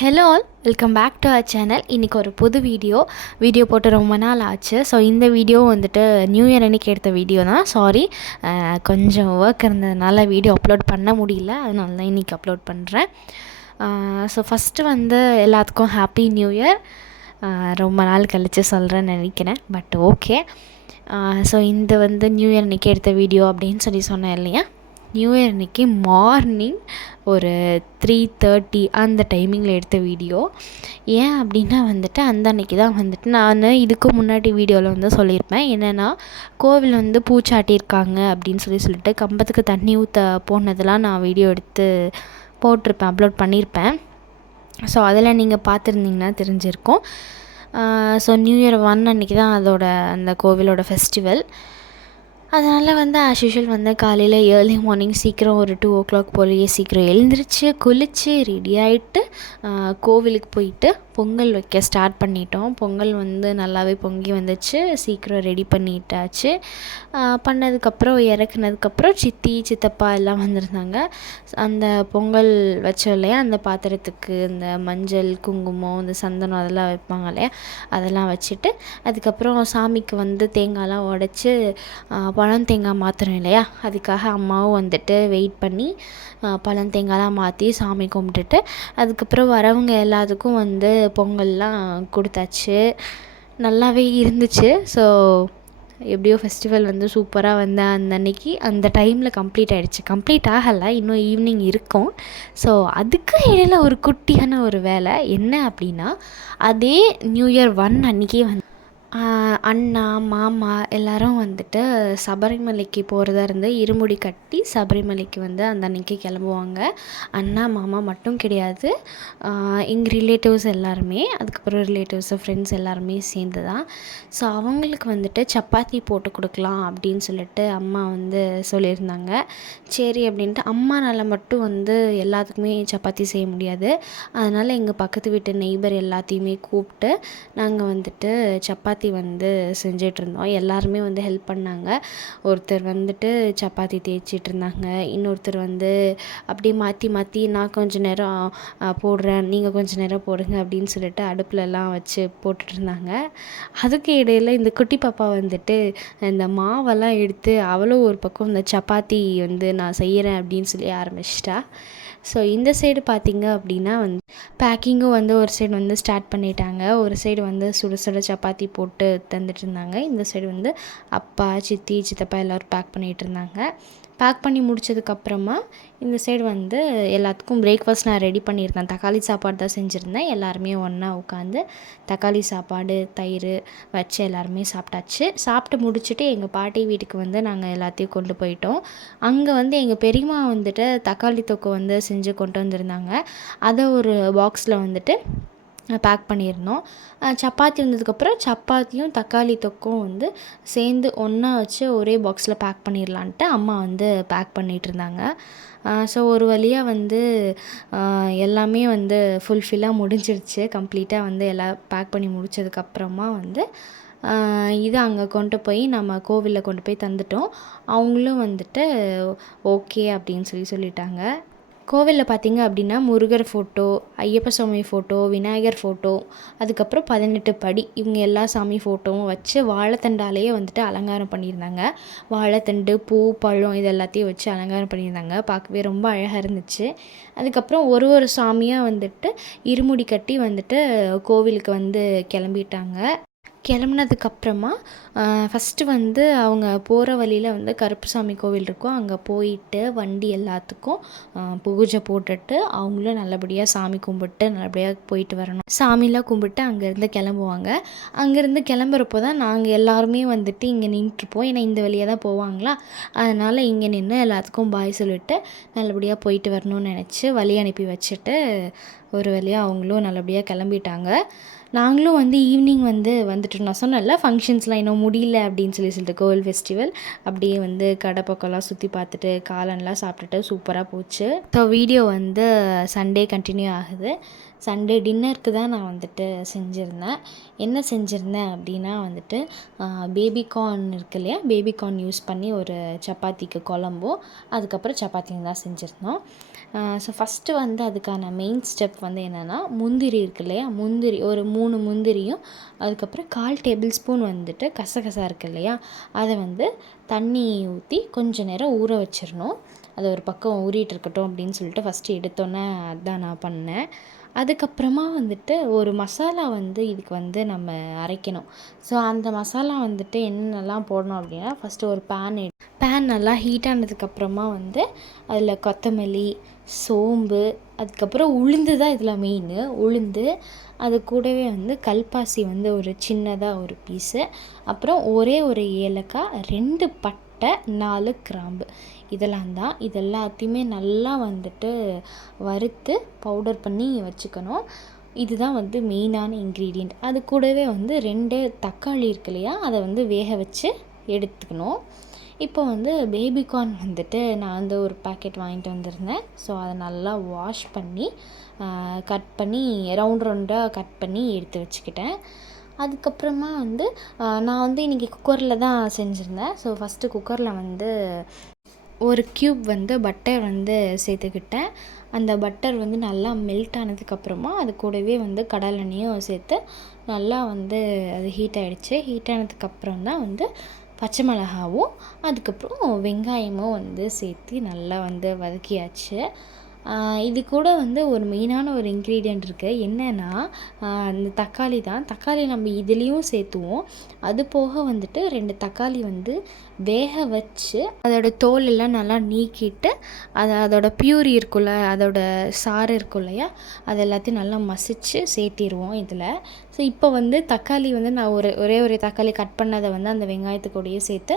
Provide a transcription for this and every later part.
Hello all, welcome back to our channel. இன்றைக்கி ஒரு புது வீடியோ போட்டு ரொம்ப நாள் ஆச்சு. ஸோ இந்த வீடியோ வந்துட்டு நியூ இயர் அன்றைக்கி எடுத்த வீடியோ தான். சாரி, கொஞ்சம் ஒர்க் இருந்ததுனால வீடியோ அப்லோட் பண்ண முடியல. அதனால தான் இன்றைக்கி அப்லோட் பண்ணுறேன். ஸோ ஃபஸ்ட்டு வந்து எல்லாத்துக்கும் ஹாப்பி நியூ இயர். ரொம்ப நாள் கழித்து சொல்கிறேன்னு நினைக்கிறேன், பட் ஓகே. ஸோ இந்த வந்து நியூ இயர் அன்றைக்கி எடுத்த வீடியோ அப்படின்னு சொன்னேன் இல்லையா. நியூ இயர் அன்றைக்கி மார்னிங் ஒரு 3:30 அந்த டைமிங்கில் எடுத்த வீடியோ. ஏன் அப்படின்னா வந்துட்டு அந்த அன்றைக்கி தான் வந்துட்டு நான் இதுக்கு முன்னாடி வீடியோவில் வந்து சொல்லியிருப்பேன். என்னென்னா, கோவில் வந்து பூச்சாட்டியிருக்காங்க அப்படின்னு சொல்லிட்டு கம்பத்துக்கு தண்ணி ஊற்ற போனதெல்லாம் நான் வீடியோ எடுத்து போட்டிருப்பேன், அப்லோட் பண்ணியிருப்பேன். ஸோ அதில் நீங்கள் பார்த்துருந்தீங்கன்னா தெரிஞ்சிருக்கும். ஸோ நியூ இயர் 1 அன்றைக்கி தான் அதோட அந்த கோவிலோட ஃபெஸ்டிவல். அதனால் வந்து ஆஸ் யூஷுவல் வந்து காலையில் ஏர்லி மார்னிங் சீக்கிரம் ஒரு 2 o'clock போலேயே சீக்கிரம் எழுந்திரிச்சு குளித்து ரெடி ஆகிட்டு கோவிலுக்கு போயிட்டு பொங்கல் வைக்க ஸ்டார்ட் பண்ணிட்டோம். பொங்கல் வந்து நல்லாவே பொங்கி வந்துச்சு. சீக்கிரம் ரெடி பண்ணிட்டாச்சு. பண்ணதுக்கப்புறம் இறக்குனதுக்கப்புறம் சித்தி சித்தப்பா எல்லாம் வந்திருந்தாங்க. அந்த பொங்கல் வச்சோம் இல்லையா, அந்த பாத்திரத்துக்கு இந்த மஞ்சள் குங்குமம் இந்த சந்தனம் அதெல்லாம் வைப்பாங்க இல்லையா, அதெல்லாம் வச்சுட்டு அதுக்கப்புறம் சாமிக்கு வந்து தேங்காய்லாம் உடச்சி பழந்தேங்காய் மாற்றணும் இல்லையா, அதுக்காக அம்மாவும் வந்துட்டு வெயிட் பண்ணி பழந்தேங்காய்லாம் மாற்றி சாமி கும்பிட்டுட்டு அதுக்கப்புறம் வரவங்க எல்லாத்துக்கும் வந்து பொங்கல்லாம் கொடுத்தாச்சு. நல்லாவே இருந்துச்சு. ஸோ எப்படியோ ஃபெஸ்டிவல் வந்து சூப்பராக வந்து அந்த அன்னைக்கு அந்த டைமில் கம்ப்ளீட் ஆகிடுச்சு. கம்ப்ளீட் ஆகலை, இன்னும் ஈவினிங் இருக்கும். ஸோ அதுக்கு இடையில் ஒரு குட்டியான ஒரு வேலை என்ன அப்படின்னா, அதே நியூ இயர் 1 அன்றைக்கே வந்து அண்ணா மாமா எல்லோரும் வந்துட்டு சபரிமலைக்கு போகிறதா இருந்து இருமுடி கட்டி சபரிமலைக்கு வந்து அந்த அன்றைக்கி கிளம்புவாங்க. அண்ணா மாமா மட்டும் கிடையாது, எங்கள் ரிலேட்டிவ்ஸ் எல்லாருமே, அதுக்கப்புறம் ரிலேட்டிவ்ஸ் ஃப்ரெண்ட்ஸ் எல்லாருமே சேர்ந்து தான். ஸோ அவங்களுக்கு வந்துட்டு சப்பாத்தி போட்டு கொடுக்கலாம் அப்படின்னு சொல்லிட்டு அம்மா வந்து சொல்லியிருந்தாங்க. சரி அப்படின்ட்டு அம்மானால் மட்டும் வந்து எல்லாத்துக்குமே சப்பாத்தி செய்ய முடியாது. அதனால் எங்கள் பக்கத்து வீட்டு நெய்பர் எல்லாத்தையுமே கூப்பிட்டு நாங்கள் வந்துட்டு சப்பாத்தி வந்து செஞ்சிட்ருந்தோம். எல்லாருமே வந்து ஹெல்ப் பண்ணாங்க. ஒருத்தர் வந்துட்டு சப்பாத்தி தேய்ச்சிட்டு இருந்தாங்க, இன்னொருத்தர் வந்து அப்படியே மாற்றி மாற்றி நான் கொஞ்சம் நேரம் போடுறேன், நீங்கள் கொஞ்சம் நேரம் போடுங்க அப்படின்னு சொல்லிட்டு அடுப்புலலாம் வச்சு போட்டுட்ருந்தாங்க. அதுக்கு இடையில் இந்த குட்டி பாப்பா வந்துட்டு இந்த மாவெல்லாம் எடுத்து அவளும் ஒரு பக்கம் இந்த சப்பாத்தி வந்து நான் செய்கிறேன் அப்படின்னு சொல்லி ஆரம்பிச்சிட்டா. ஸோ இந்த சைடு பார்த்திங்க அப்படின்னா வந்து பேக்கிங்கும் வந்து ஒரு சைடு வந்து ஸ்டார்ட் பண்ணிட்டாங்க. ஒரு சைடு வந்து சுட சுட சப்பாத்தி போட்டு தந்துட்டு இருந்தாங்க. இந்த சைடு வந்து அப்பா சித்தி சித்தப்பா எல்லோரும் பேக் பண்ணிகிட்டு இருந்தாங்க. பேக் பண்ணி முடித்ததுக்கப்புறமா இந்த சைடு வந்து எல்லாத்துக்கும் பிரேக்ஃபாஸ்ட் நான் ரெடி பண்ணியிருந்தேன். தக்காளி சாப்பாடு தான் செஞ்சுருந்தேன். எல்லாருமே ஒன்றா உட்காந்து தக்காளி சாப்பாடு தயிர் வச்சு எல்லாருமே சாப்பிட்டாச்சு. சாப்பிட்டு முடிச்சுட்டு எங்கள் பாட்டி வீட்டுக்கு வந்து நாங்கள் எல்லாத்தையும் கொண்டு போயிட்டோம். அங்கே வந்து எங்கள் பெரியம்மா வந்துட்டு தக்காளி தொக்கு வந்து செஞ்சு கொண்டு வந்திருந்தாங்க. அதை ஒரு பாக்ஸில் வந்துட்டு பேக் பண்ணியிருந்தோம். சப்பாத்தி வந்ததுக்கப்புறம் சப்பாத்தியும் தக்காளி தொக்கும் வந்து சேர்ந்து ஒன்றா வச்சு ஒரே பாக்ஸில் பேக் பண்ணிடலான்ட்டு அம்மா வந்து பேக் பண்ணிகிட்ருந்தாங்க. ஸோ ஒரு வழியாக வந்து எல்லாமே வந்து ஃபுல்ஃபில்லாக முடிஞ்சிருச்சு. கம்ப்ளீட்டாக வந்து எல்லாம் பேக் பண்ணி முடித்ததுக்கப்புறமா வந்து இதை அங்கே கொண்டு போய் நம்ம கோவிலில் கொண்டு போய் தந்துட்டோம். அவங்களும் வந்துட்டு ஓகே அப்படின்னு சொல்லிட்டாங்க. கோவிலில் பார்த்திங்க அப்படின்னா முருகர் ஃபோட்டோ, ஐயப்ப சுவாமி ஃபோட்டோ, விநாயகர் ஃபோட்டோ, அதுக்கப்புறம் 18 படி இவங்க எல்லா சாமி ஃபோட்டோவும் வச்சு வாழைத்தண்டாலேயே வந்துட்டு அலங்காரம் பண்ணியிருந்தாங்க. வாழைத்தண்டு பூ பழம் இது எல்லாத்தையும் வச்சு அலங்காரம் பண்ணியிருந்தாங்க. பார்க்கவே ரொம்ப அழகாக இருந்துச்சு. அதுக்கப்புறம் ஒரு சாமியாக வந்துட்டு இருமுடி கட்டி வந்துட்டு கோவிலுக்கு வந்து கிளம்பிட்டாங்க. கிளம்புனதுக்கப்புறமா ஃபஸ்ட்டு வந்து அவங்க போகிற வழியில் வந்து கருப்புசாமி கோவில் இருக்கும். அங்கே போயிட்டு வண்டி எல்லாத்துக்கும் பூஜை போட்டுட்டு அவங்களும் நல்லபடியாக சாமி கும்பிட்டு நல்லபடியாக போயிட்டு வரணும். சாமிலாம் கும்பிட்டு அங்கேருந்து கிளம்புவாங்க. அங்கேருந்து கிளம்புறப்போ தான் நாங்கள் எல்லாருமே வந்துட்டு இங்கே நின்றுருப்போம். ஏன்னா இந்த வழியாக தான் போவாங்களா, அதனால் இங்கே நின்று எல்லாத்துக்கும் பாய் சொல்லிவிட்டு நல்லபடியாக போயிட்டு வரணும்னு நினச்சி வழி அனுப்பி வச்சுட்டு ஒரு வழியாக அவங்களும் நல்லபடியாக கிளம்பிட்டாங்க. நாங்களும் வந்து ஈவினிங் வந்துட்டோம். நான் சொன்னேன்ல ஃபங்க்ஷன்ஸ்லாம் இன்னும் முடியல அப்படின்னு சொல்லிட்டு கோவில் ஃபெஸ்டிவல் அப்படியே வந்து கடை பக்கம்லாம் சுற்றி பார்த்துட்டு காளான்லாம் சாப்பிட்டுட்டு சூப்பராக போச்சு. ஸோ வீடியோ வந்து சண்டே கண்டினியூ ஆகுது. சண்டே டின்னருக்கு தான் நான் வந்துட்டு செஞ்சுருந்தேன். என்ன செஞ்சுருந்தேன் அப்படின்னா வந்துட்டு பேபிகார்ன் இருக்கு இல்லையா, பேபிகார்ன் யூஸ் பண்ணி ஒரு சப்பாத்திக்கு குழம்பும் அதுக்கப்புறம் சப்பாத்தியும் தான் செஞ்சுருந்தோம். ஸோ ஃபஸ்ட்டு வந்து அதுக்கான மெயின் ஸ்டெப் வந்து என்னென்னா, முந்திரி இருக்கு இல்லையா, முந்திரி ஒரு 3 முந்திரியும், அதுக்கப்புறம் 1/4 டேபிள் ஸ்பூன் வந்துட்டு கசகசா இருக்குது இல்லையா, அதை வந்து தண்ணி ஊற்றி கொஞ்சம் நேரம் ஊற வச்சிடணும். அது ஒரு பக்கம் ஊறிட்டு இருக்கட்டும் அப்படின்னு சொல்லிட்டு ஃபஸ்ட்டு எடுத்தோன்னே அதுதான் நான் பண்ணேன். அதுக்கப்புறமா வந்துட்டு ஒரு மசாலா வந்து இதுக்கு வந்து நம்ம அரைக்கணும். ஸோ அந்த மசாலா வந்துட்டு என்னென்னலாம் போடணும் அப்படின்னா, ஃபஸ்ட்டு ஒரு பேன் நல்லா ஹீட் ஆனதுக்கப்புறமா வந்து அதில் கொத்தமல்லி, சோம்பு, அதுக்கப்புறம் உளுந்து தான் இதில் மெயினு. உளுந்து, அது கூடவே வந்து கல்பாசி வந்து ஒரு சின்னதாக ஒரு பீஸு, அப்புறம் ஒரே ஒரு ஏலக்காய், 2 பட்டை, 4 கிராம்பு, இதெல்லாம் தான். இது எல்லாத்தையுமே நல்லா வந்துட்டு வறுத்து பவுடர் பண்ணி வச்சுக்கணும். இதுதான் வந்து மெயினான இன்க்ரீடியண்ட். அது கூடவே வந்து 2 தக்காளி இருக்கு இல்லையா, அதை வந்து வேக வச்சு எடுத்துக்கணும். இப்போ வந்து பேபிகார்ன் வந்துட்டு நான் வந்து ஒரு பேக்கெட் வாங்கிட்டு வந்திருந்தேன். ஸோ அதை நல்லா வாஷ் பண்ணி கட் பண்ணி ரவுண்டாக கட் பண்ணி எடுத்து வச்சுக்கிட்டேன். அதுக்கப்புறமா வந்து நான் வந்து இன்றைக்கி குக்கரில் தான் செஞ்சுருந்தேன். ஸோ ஃபஸ்ட்டு குக்கரில் வந்து ஒரு க்யூப் வந்து பட்டர் வந்து சேர்த்துக்கிட்டேன். அந்த பட்டர் வந்து நல்லா மெல்ட் ஆனதுக்கப்புறமா அது கூடவே வந்து கடலெண்ணெயும் சேர்த்து நல்லா வந்து அது ஹீட் ஆகிடுச்சு. ஹீட் ஆனதுக்கப்புறம் தான் வந்து பச்சை மிளகாவும் அதுக்கப்புறம் வெங்காயமும் வந்து சேர்த்து நல்லா வந்து வதக்கியாச்சு. இது கூட வந்து ஒரு மெயினான ஒரு இன்க்ரீடியண்ட் இருக்குது. என்னென்னா இந்த தக்காளி தான். தக்காளி நம்ம இதுலேயும் சேர்த்துவோம். அது போக வந்துட்டு 2 தக்காளி வந்து வேக வச்சு அதோட தோல் எல்லாம் நல்லா நீக்கிட்டு அதோட பியூரி இருக்குல்ல, அதோட சாறு இருக்கும் இல்லையா, அது எல்லாத்தையும் நல்லா மசிச்சு சேர்த்திடுவோம் இதில். ஸோ இப்போ வந்து தக்காளி வந்து நான் ஒரே ஒரு தக்காளி கட் பண்ணதை வந்து அந்த வெங்காயத்துக்கூடயே சேர்த்து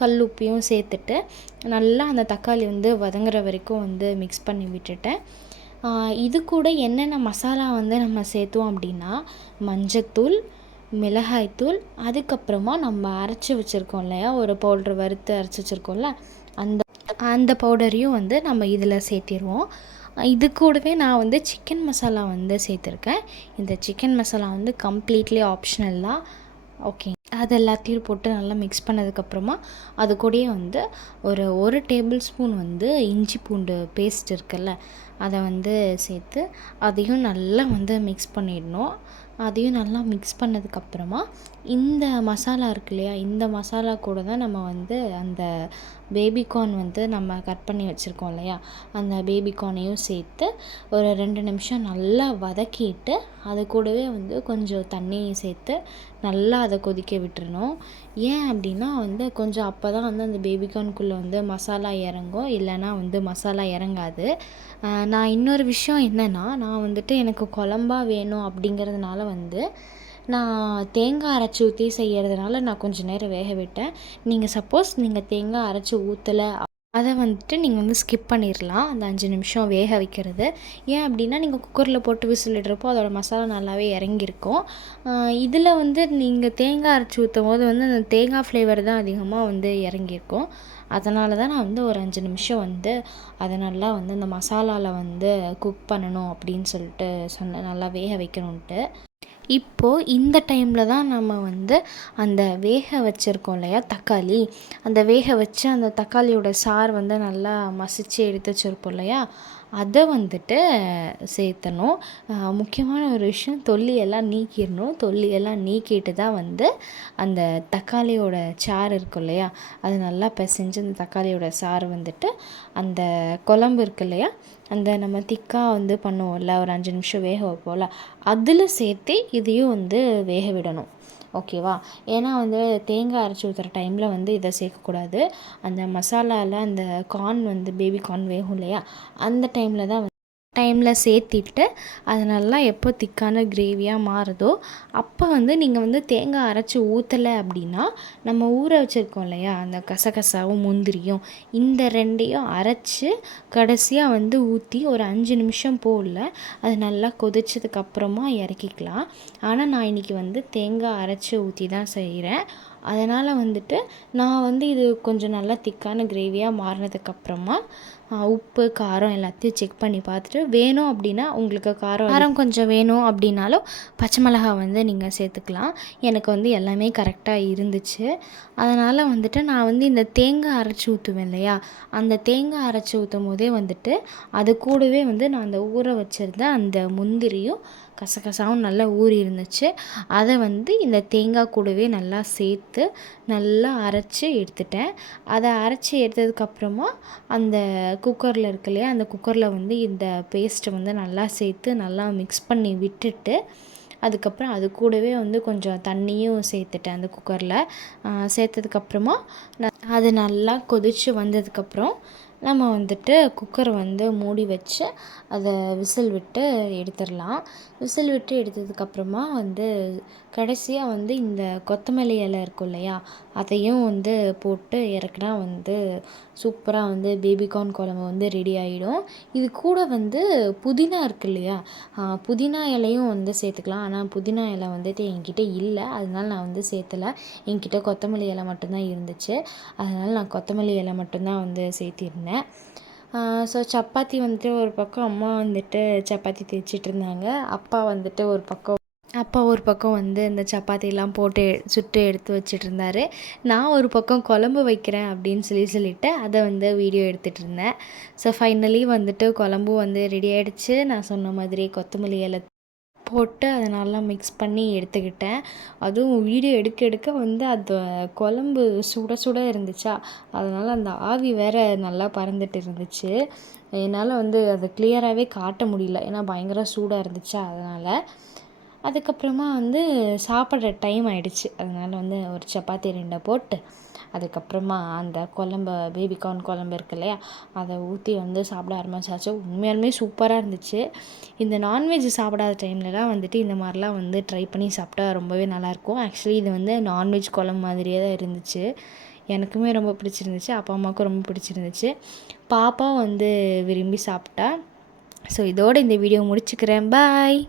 கல் உப்பையும் சேர்த்துட்டு நல்லா அந்த தக்காளி வந்து வதங்குற வரைக்கும் வந்து மிக்ஸ் பண்ணி விட்டுட்டேன். இது கூட என்னென்ன மசாலா வந்து நம்ம சேர்த்துவோம் அப்படின்னா, மஞ்சத்தூள், மிளகாய்த்தூள், அதுக்கப்புறமா நம்ம அரைச்சி வச்சுருக்கோம் இல்லையா, ஒரு பவுட்ரு வறுத்து அரைச்சி வச்சுருக்கோம்ல, அந்த பவுடரையும் வந்து நம்ம இதில் சேர்த்திடுவோம். இது கூடவே நான் வந்து சிக்கன் மசாலா வந்து சேர்த்துருக்கேன். இந்த சிக்கன் மசாலா வந்து கம்ப்ளீட்லி ஆப்ஷனல் தான். ஓகே, அது எல்லாத்தையும் போட்டு நல்லா மிக்ஸ் பண்ணதுக்கப்புறமா அது கூடயே வந்து ஒரு டேபிள் ஸ்பூன் வந்து இஞ்சி பூண்டு பேஸ்ட் இருக்குல்ல, அதை வந்து சேர்த்து அதையும் நல்லா வந்து மிக்ஸ் பண்ணிடணும். அதையும் நல்லா மிக்ஸ் பண்ணதுக்கப்புறமா இந்த மசாலா இருக்கு இல்லையா, இந்த மசாலா கூட தான் நம்ம வந்து அந்த பேபிகார்ன் வந்து நம்ம கட் பண்ணி வச்சுருக்கோம் இல்லையா, அந்த பேபிகார்னையும் சேர்த்து ஒரு 2 நிமிஷம் நல்லா வதக்கிட்டு அது கூடவே வந்து கொஞ்சம் தண்ணி சேர்த்து நல்லா அதை கொதிக்க விட்டுறணும். ஏன் அப்படின்னா வந்து கொஞ்சம் அப்போ தான் வந்து அந்த பேபிகார்னுக்குள்ளே வந்து மசாலா இறங்கும், இல்லைன்னா வந்து மசாலா இறங்காது. நான் இன்னொரு விஷயம் என்னென்னா, நான் வந்துட்டு எனக்கு குழம்பா வேணும் அப்படிங்கிறதுனால வந்து நான் தேங்காய் அரைச்சி ஊற்றி செய்கிறதுனால நான் கொஞ்சம் நேரம் வேக விட்டேன். நீங்கள் சப்போஸ் நீங்கள் தேங்காய் அரைச்சி ஊற்றலை, அதை வந்துட்டு நீங்கள் வந்து ஸ்கிப் பண்ணிடலாம், அந்த 5 நிமிஷம் வேக வைக்கிறது. ஏன் அப்படின்னா நீங்கள் குக்கரில் போட்டு விசிலிடுறப்போ அதோடய மசாலா நல்லாவே இறங்கியிருக்கும். இதில் வந்து நீங்கள் தேங்காய் அரைச்சி ஊற்றும் போது வந்து அந்த தேங்காய் ஃப்ளேவர் தான் அதிகமாக வந்து இறங்கியிருக்கும். அதனால தான் நான் வந்து ஒரு 5 நிமிஷம் வந்து அதை நல்லா வந்து அந்த மசாலாவில் வந்து குக் பண்ணணும் அப்படின்னு சொல்லிட்டு சொன்னேன், நல்லா வேக வைக்கணுன்ட்டு. இப்போது இந்த டைமில் தான் நம்ம வந்து அந்த வேக வச்சுருக்கோம் இல்லையா தக்காளி, அந்த வேக வச்சு அந்த தக்காளியோட சாறு வந்து நல்லா மசித்து எடுத்து வச்சுருப்போம் இல்லையா, அதை வந்துட்டு சேர்த்தணும். முக்கியமான ஒரு விஷயம், தொல்லியெல்லாம் நீக்கிடணும். தொல்லியெல்லாம் நீக்கிட்டு தான் வந்து அந்த தக்காளியோட சாறு இருக்கும் இல்லையா, அது நல்லா பிசைஞ்சு அந்த தக்காளியோட சாறு வந்துட்டு அந்த குழம்பு இருக்கு இல்லையா, அந்த நம்ம திக்காக வந்து பண்ணுவோம்ல, ஒரு 5 நிமிஷம் வேக வைப்போம்ல, அதில் சேர்த்து இதையும் வந்து வேக விடணும். ஓகேவா? ஏன்னா வந்து தேங்காய் அரைச்சி ஊற்றுற டைமில் வந்து இதை சேர்க்கக்கூடாது. அந்த மசாலாவில் அந்த கார்ன் வந்து பேபி கார்ன் வேகும் இல்லையா, அந்த டைமில் சேர்த்திட்டு அது நல்லா எப்போ திக்கான கிரேவியாக மாறுதோ அப்போ வந்து நீங்கள் வந்து தேங்காய் அரைச்சி ஊற்றலை அப்படின்னா, நம்ம ஊற வச்சுருக்கோம் இல்லையா அந்த கசகசாவும் முந்திரியும், இந்த 2ஐயும் அரைச்சி கடைசியாக வந்து ஊற்றி ஒரு 5 நிமிஷம் போல் அது நல்லா கொதிச்சதுக்கப்புறமா இறக்கிக்கலாம். ஆனால் நான் இன்றைக்கி வந்து தேங்காய் அரைச்சி ஊற்றி தான் செய்கிறேன். அதனால் வந்துட்டு நான் வந்து இது கொஞ்சம் நல்லா திக்கான கிரேவியாக மாறினதுக்கப்புறமா உப்பு காரம் எல்லாத்தையும் செக் பண்ணி பார்த்துட்டு வேணும் அப்படின்னா உங்களுக்கு காரம் கொஞ்சம் வேணும் அப்படின்னாலும் பச்சை மிளகா வந்து நீங்கள் சேர்த்துக்கலாம். எனக்கு வந்து எல்லாமே கரெக்டாக இருந்துச்சு. அதனால் வந்துட்டு நான் வந்து இந்த தேங்காய் அரைச்சி ஊற்றுவேன் இல்லையா, அந்த தேங்காய் அரைச்சி ஊற்றும் போதே வந்துட்டு அது கூடவே வந்து நான் அந்த ஊற வச்சுருந்த அந்த முந்திரியும் கசகசாவும் நல்லா ஊறி இருந்துச்சு. அதை வந்து இந்த தேங்காய் கூடவே நல்லா சேர்த்து நல்லா அரைச்சி எடுத்துட்டேன். அதை அரைச்சி எடுத்ததுக்கப்புறமா அந்த குக்கரில் இருக்கு இல்லையா, அந்த குக்கரில் வந்து இந்த பேஸ்ட்டை வந்து நல்லா சேர்த்து நல்லா மிக்ஸ் பண்ணி விட்டுட்டு அதுக்கப்புறம் அது கூடவே வந்து கொஞ்சம் தண்ணியும் சேர்த்துட்டேன் அந்த குக்கரில். சேர்த்ததுக்கப்புறமா அது நல்லா கொதித்து வந்ததுக்கப்புறம் நம்ம வந்துட்டு குக்கரை வந்து மூடி வச்சு அதை விசில் விட்டு எடுத்துடலாம். விசில் விட்டு எடுத்ததுக்கப்புறமா வந்து கடைசியாக வந்து இந்த கொத்தமல்லி இலை இருக்கும் இல்லையா, அதையும் வந்து போட்டு இறக்குனா வந்து சூப்பராக வந்து பேபிகார்ன் குழம்பு வந்து ரெடி ஆகிடும். இது கூட வந்து புதினா இருக்குது இல்லையா, புதினா இலையும் வந்து சேர்த்துக்கலாம். ஆனால் புதினா இலை வந்துட்டு என்கிட்ட இல்லை, அதனால நான் வந்து சேர்த்தலை. என்கிட்ட கொத்தமல்லி இலை மட்டும்தான் இருந்துச்சு, அதனால் நான் கொத்தமல்லி இலை மட்டும்தான் வந்து சேர்த்திருந்தேன். ஸோ சப்பாத்தி வந்துட்டு ஒரு பக்கம் அம்மா வந்துட்டு சப்பாத்தி தேய்ச்சிட்டு இருந்தாங்க. அப்பா ஒரு பக்கம் வந்து இந்த சப்பாத்திலாம் போட்டு சுட்டு எடுத்து வச்சுட்டு இருந்தார். நான் ஒரு பக்கம் குழம்பு வைக்கிறேன் அப்படின்னு சொல்லிட்டு அதை வந்து வீடியோ எடுத்துகிட்டு இருந்தேன். ஸோ ஃபைனலி வந்துட்டு குழம்பும் வந்து ரெடி ஆகிடுச்சு. நான் சொன்ன மாதிரி கொத்தமல்லி இலை போட்டு அதை நல்லா மிக்ஸ் பண்ணி எடுத்துக்கிட்டேன். அதுவும் வீடியோ எடுக்க வந்து அது குழம்பு சுட சுட இருந்துச்சா, அதனால் அந்த ஆவி வேறு நல்லா பறந்துட்டு இருந்துச்சு. என்னால் வந்து அதை கிளியராகவே காட்ட முடியல, ஏன்னா பயங்கர சூடாக இருந்துச்சா. அதனால் அதுக்கப்புறமா வந்து சாப்பிட்ற டைம் ஆகிடுச்சு. அதனால் வந்து ஒரு சப்பாத்தி 2 போட்டு அதுக்கப்புறமா அந்த குழம்பு பேபிகார்ன் குழம்பு இருக்கு இல்லையா, அதை ஊற்றி வந்து சாப்பிட ஆரம்பிச்சாச்சு. உண்மையாலுமே சூப்பராக இருந்துச்சு. இந்த நான்வெஜ் சாப்பிடாத டைம்லலாம் வந்துட்டு இந்த மாதிரிலாம் வந்து ட்ரை பண்ணி சாப்பிட்டா ரொம்பவே நல்லாயிருக்கும். ஆக்சுவலி இது வந்து நான்வெஜ் குழம்பு மாதிரியே தான் இருந்துச்சு. எனக்குமே ரொம்ப பிடிச்சிருந்துச்சு, அப்பா அம்மாவுக்கும் ரொம்ப பிடிச்சிருந்துச்சு. பாப்பா வந்து விரும்பி சாப்பிட்டா. ஸோ இதோடு இந்த வீடியோ முடிச்சுக்கிறேன். பாய்.